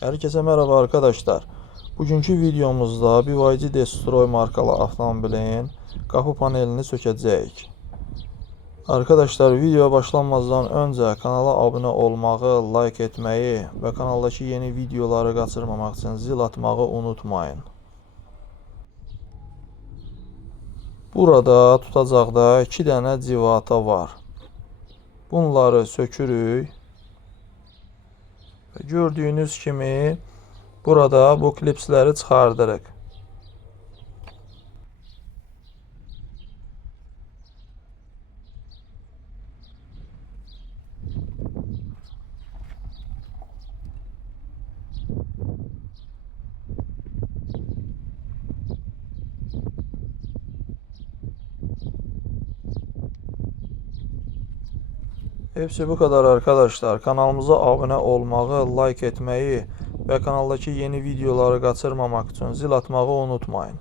Herkese merhaba arkadaşlar. Bugünkü videomuzda BYD Destroy markalı avtomobilin kapı panelini sökəcəyik. Arkadaşlar videoya başlanmazdan önce kanala abone olmağı, like etmeyi ve kanaldaki yeni videoları kaçırmamak için zil atmağı unutmayın. Burada tutacaqda 2 dənə civata var. Bunları sökürük. Gördüğünüz kimi burada bu klipsləri çıxardırıq. Hepsi bu kadar arkadaşlar. Kanalımıza abone olmağı, like etmeyi ve kanaldaki yeni videoları kaçırmamak için zil atmağı unutmayın.